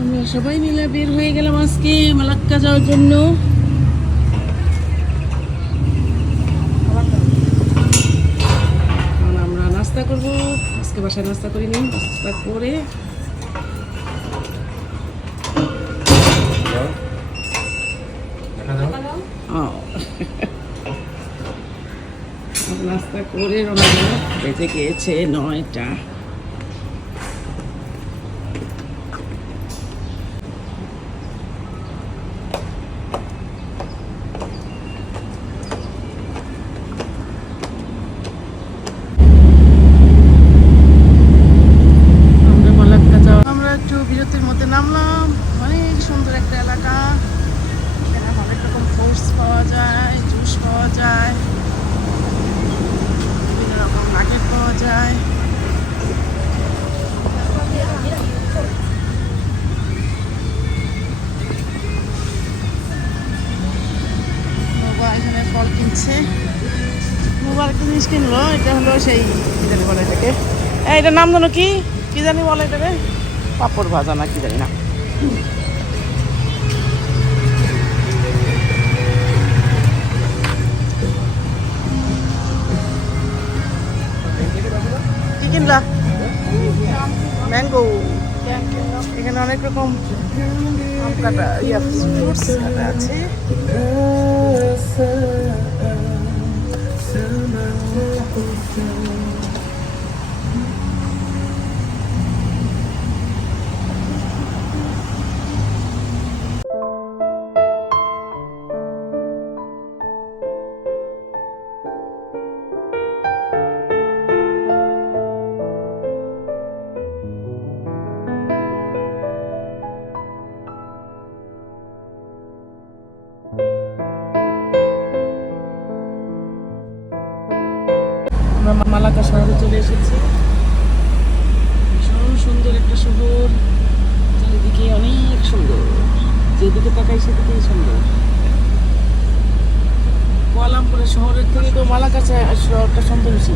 আমরা সবাই মিলে বের হয়ে গেলাম আজকে মালাক্কা যাওয়ার জন্য। আমরা নাস্তা করবো, আজকে বাসায় নাস্তা করিনি, নাস্তা করে নাস্তা করে রওনা দেব। বেজে গিয়েছে 9টা। আমরা একটু বিরতির মধ্যে নামলাম। অনেক সুন্দর একটা এলাকা, এখানে অনেক রকম ফ্রুটস পাওয়া যায়, জুস পাওয়া যায়, বিভিন্ন রকম নাগেট পাওয়া যায়। এখানে ফল কিনছে। মোবাইল একটা জিনিস কিনলো, এটা হলো সেই কি জানি বলে এটাকে, এটার নাম জানো কি কি জানি বলে এটাকে, পাপড় ভাজা না কি জানি না। কি কিনলা? ম্যাঙ্গো। এখানে অনেক রকম কাটা ফ্রুটস কাটা আছে। আমরা মালাক্কা শহরে চলে এসেছি। ভীষণ সুন্দর একটা শহর, চারিদিকে অনেক সুন্দর, যেদিকে তাকাই সেদিকেই সুন্দর। কুয়ালালামপুরের শহরের থেকে তো মালাক্কা শহরটা সুন্দর বেশি।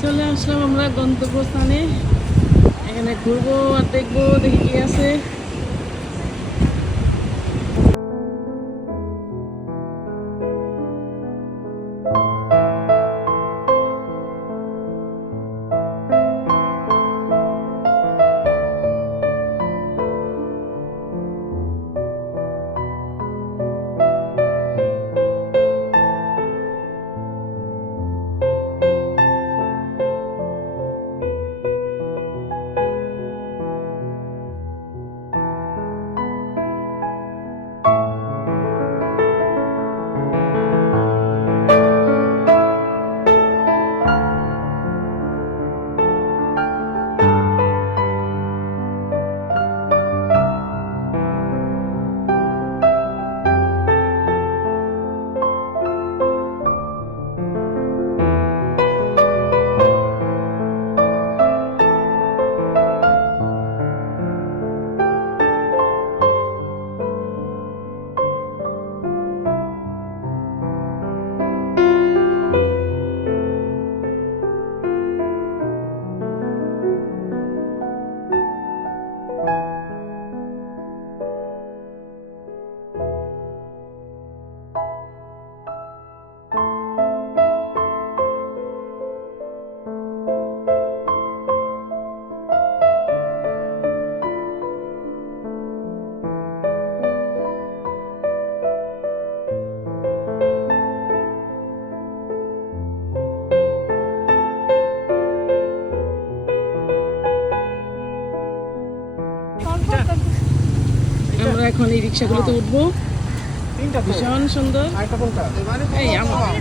চলে আসলাম আমরা গন্তব্যস্থানে। এখানে ঘুরবো আর দেখবো, দেখি কি আছে। আমরা এখন এই রিক্সাগুলোতে উঠবো, ভীষণ সুন্দর। এই আমার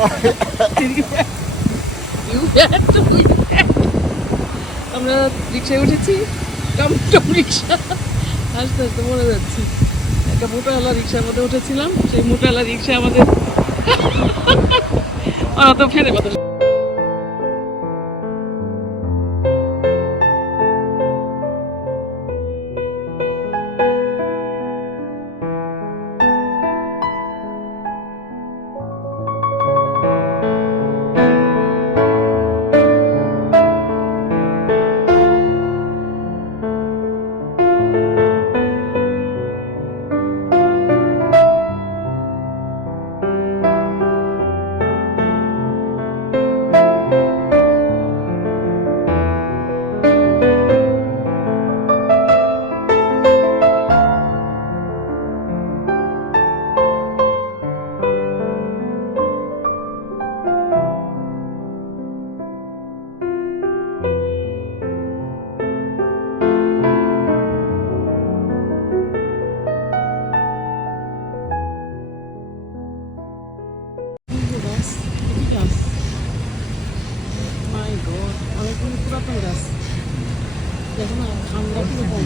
You had to be back. আমরা রিক্সায় উঠেছি, টমটম রিক্সা, আস্তে আস্তে মরে যাচ্ছি। একটা মোটাওয়ালা রিক্সার মধ্যে উঠেছিলাম, সেই মোটাওয়ালা রিক্সা আমাদের তো ফেরে কথা। অনেকগুলো পুরাতন গাছ, দেখো না ঠান্ডা কিরকম।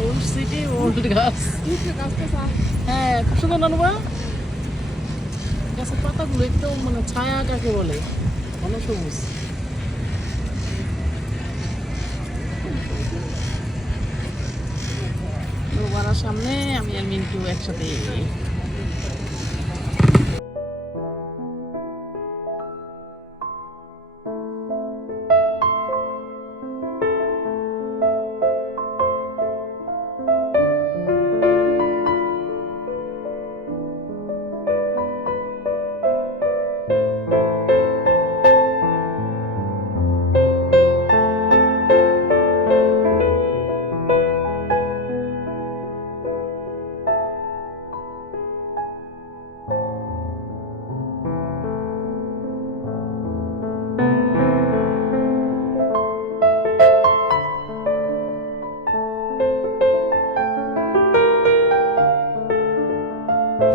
ওল্ড সিটি ওল্ড গাছ, হ্যাঁ খুব সুন্দর নানুবা। গাছের পাতাগুলো একদম মানে ছায়া কাকে বলে, অনেক সবুজ। বাড়ার সামনে আমি আর মিন্টু একসাথে।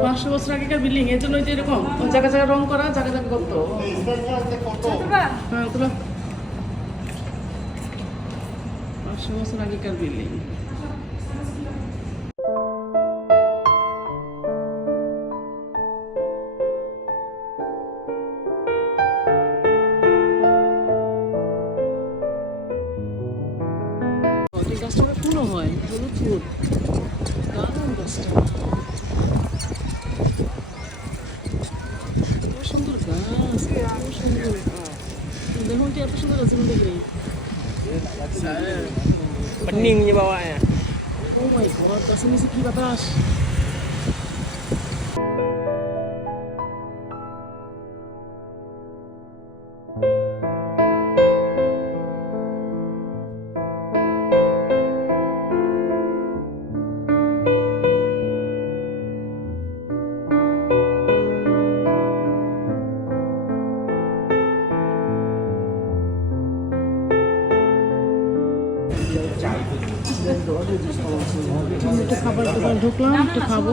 পাঁচশো বছর আগেকার বিল্ডিং, এর জন্য যে এরকম জায়গা জায়গা রং করা, জায়গা জায়গা করতো। হ্যাঁ তোরা 500 বছর আগেকার বিল্ডিং। গাছটা ফুলও হয়, হলুদ ফুল, দারুণ গাছটা। সুন্দর গাছ, সুন্দর দেখুন কি এত সুন্দর গাছ দেখি। Pening je bawahnya. Oh my god, gaçnya ni segi batas. একটু খাবার দোকান ঢুকলাম, একটু খাবো।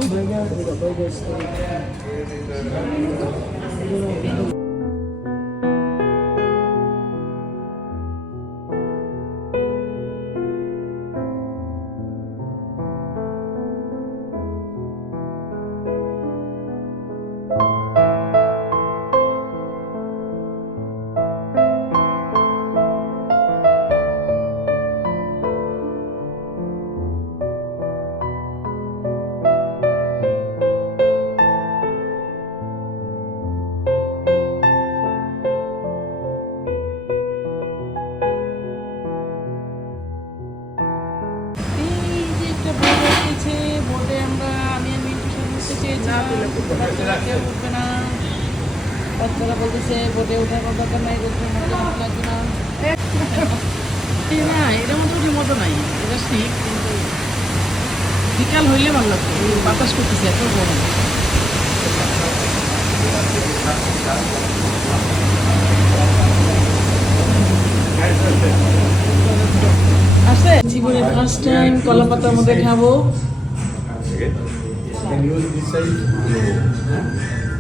বাচ্চারা বলতেছে বোটে ওঠার কোনো দরকার নাই, লাগবে না। না এটার মধ্যে মতো নাই, এটা ঠিক, কিন্তু বিকাল হইলে ভালো লাগতো। বাতাস করতেছে এত গরম। আসছে জীবনে ফার্স্ট টাইম কলা পাতার মধ্যে খাবো।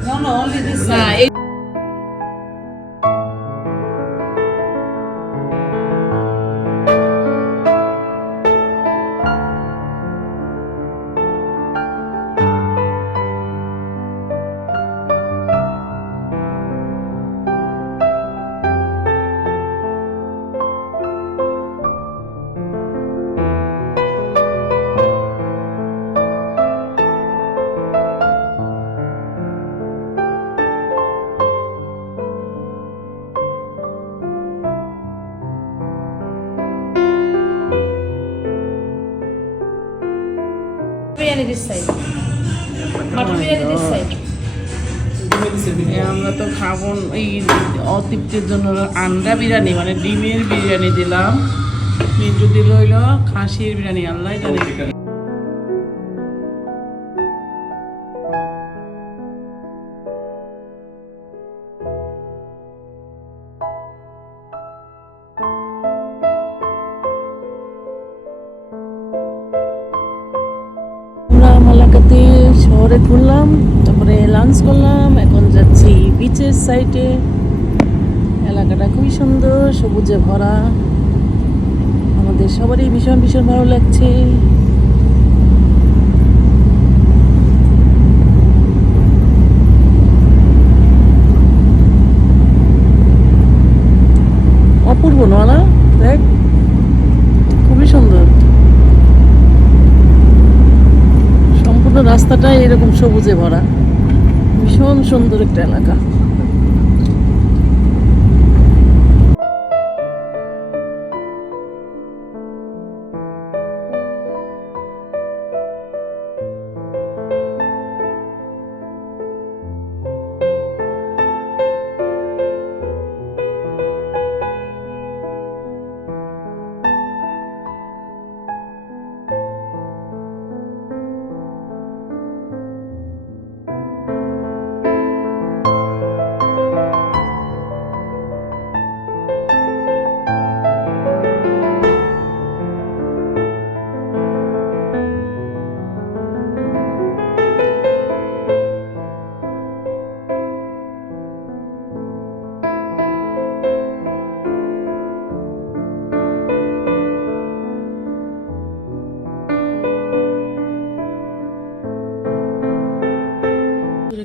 No, no, only this না side. এই Biryani this side. Mutton biryani this side. আমরা তো খাবো এই অতৃপ্তির জন্য আন্ডা বিরিয়ানি মানে ডিমের বিরিয়ানি দিলাম, মিন্টু দিল হইলো খাসির বিরিয়ানি, আল্লাহ জানে। আমরা মালাকাতে শহরে ঘুরলাম, তারপরে লাঞ্চ করলাম, এখন যাচ্ছি বিচের সাইডে। এলাকাটা খুবই সুন্দর, সবুজে ভরা, আমাদের সবারই ভীষণ ভীষণ ভালো লাগছে। অপূর্ব না, দেখ খুবই সুন্দর। সম্পূর্ণ রাস্তাটাই এরকম সবুজে ভরা, ভীষণ সুন্দর একটা এলাকা।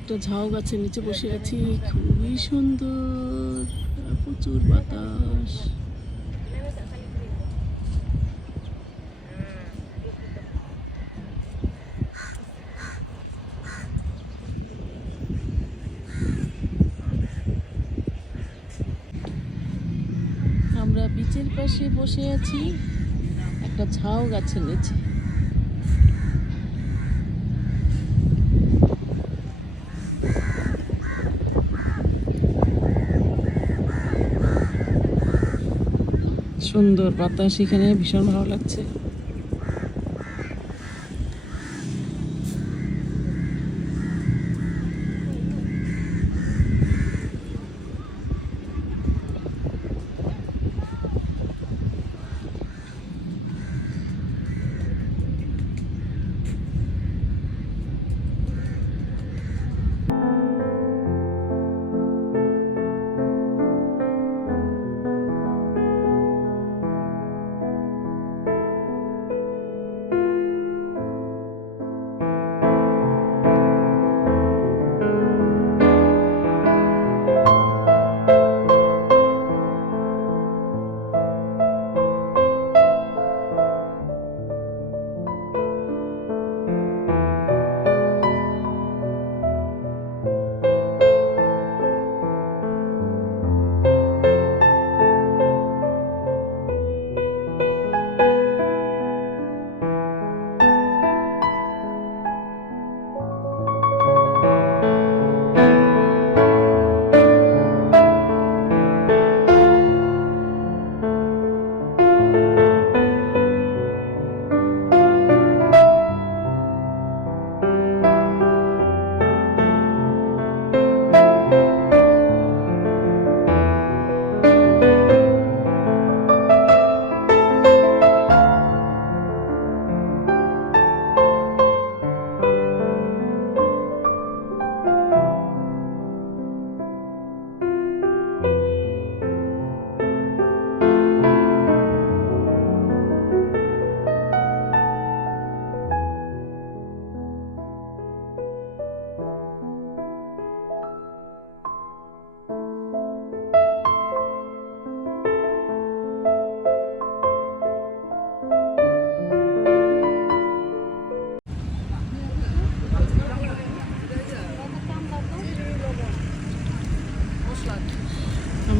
একটা ঝাউ গাছের নিচে বসে আছি, খুবই সুন্দর, আর প্রচুর বাতাস। আমরা বিচের পাশে বসে আছি একটা ঝাউ গাছের নিচে। সুন্দর বাতাস, এখানে ভীষণ ভালো লাগছে।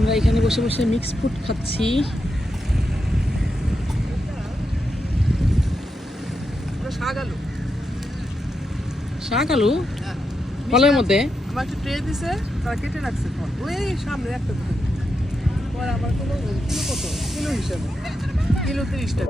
আমরা এখানে বসে বসে মিক্স ফুড খাচ্ছি। শাক আলু ফলের মধ্যে আমার একটা ট্রে দিছে, তারা কেটে রাখছে ফল ওই সামনে একটা করে। পরে আমার কোনো কিলো কত, কিলো হিসাবে কিলো 30 টাকা।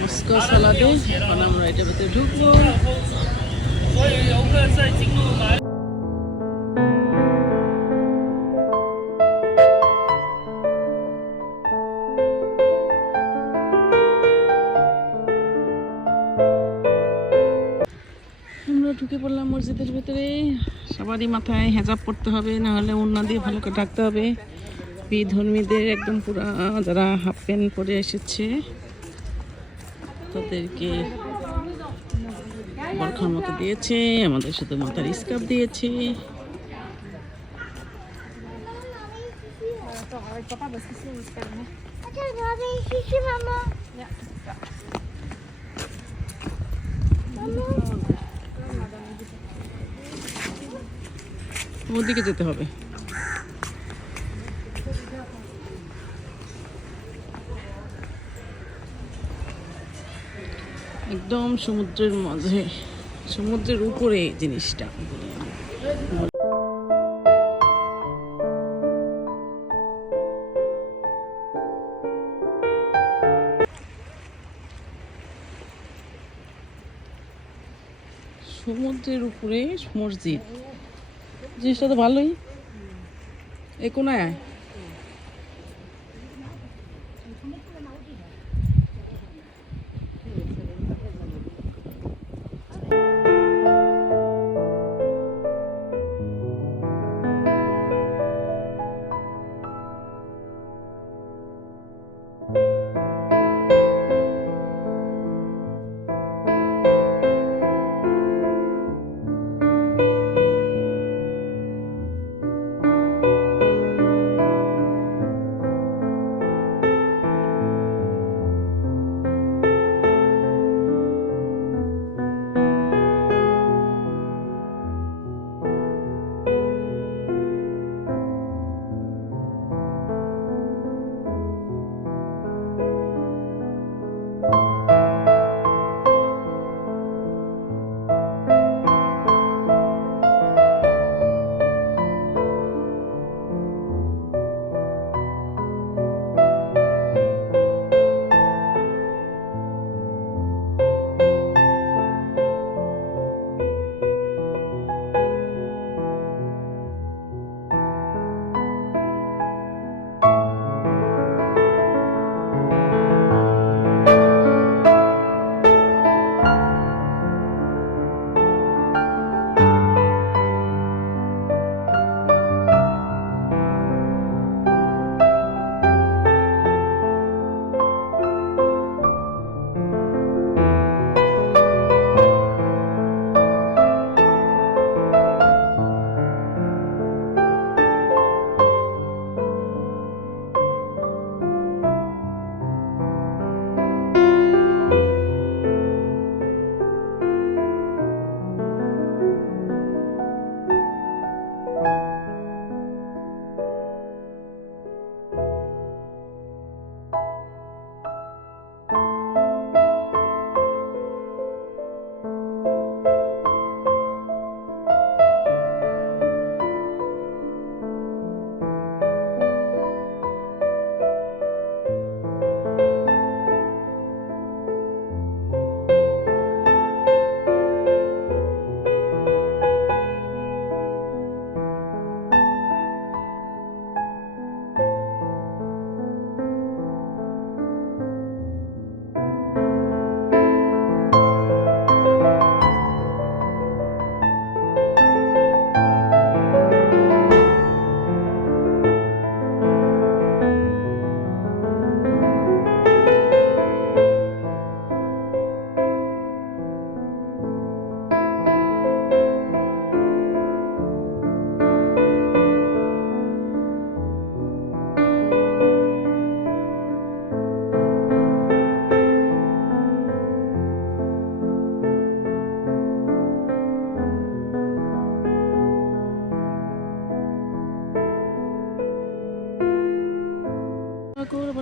মস্কো সালাদে এখন আমরা এটা ভেতরে ঢুকবো। আমরা ঢুকে পড়লাম মসজিদের ভেতরে। সবারই মাথায় হেজাব পড়তে হবে, না হলে ওড়না দিয়ে ভালো করে ঢাকতে হবে। বিধর্মীদের একদম পুরা যারা হাফ প্যান্ট পরে এসেছে তাদেরকে বরখার মতো দিয়েছে, আমাদের শুধু মাথার স্কার্ফ দিয়েছে। ওদিকে যেতে হবে। একদম সমুদ্রের মাঝে, সমুদ্রের উপরে জিনিসটা। সমুদ্রের উপরে মসজিদ, জিনিসটা তো ভালোই। এ কোনায় আয়।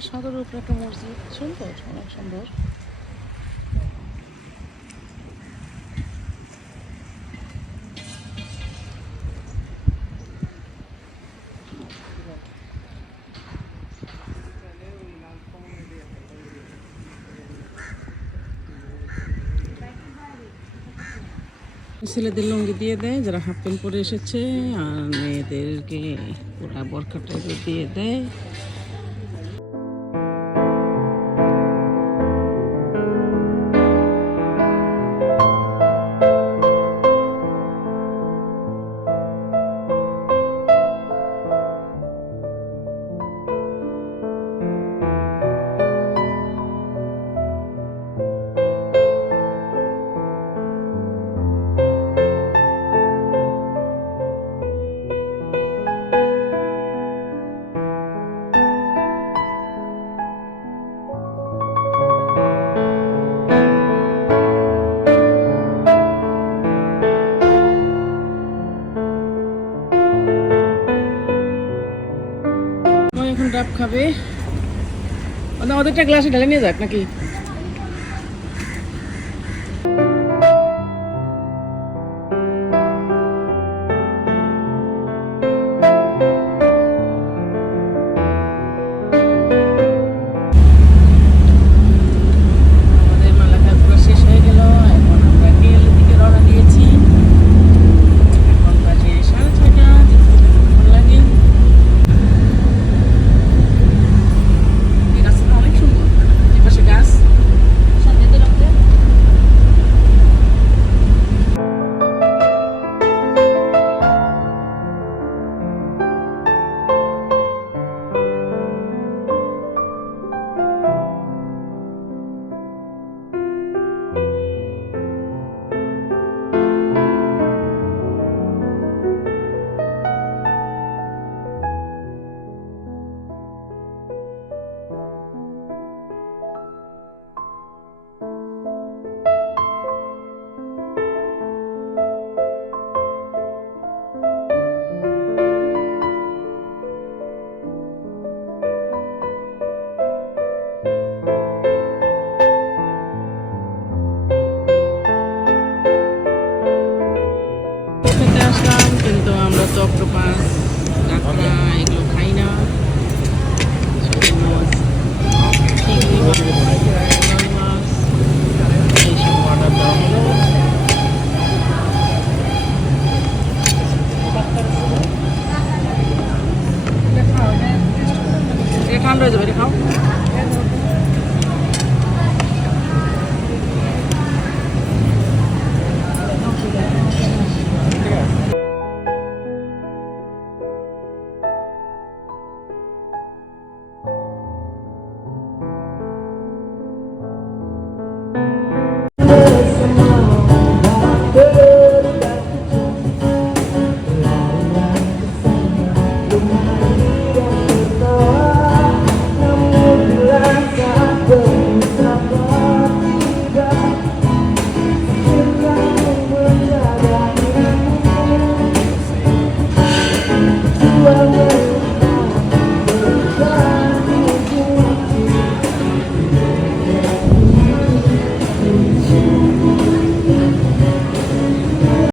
সাগরের উপরে একটা মসজিদ, সুন্দর, অনেক সুন্দর। ছেলেদের লুঙ্গি দিয়ে দেয় যারা হাফ প্যান্ট পরে এসেছে, আর মেয়েদেরকে পুরা বরখা টাইপের দিয়ে দেয়। এখন ডাব খাবে, ওদেরটা গ্লাসে ঢেলে নিয়ে যাক নাকি?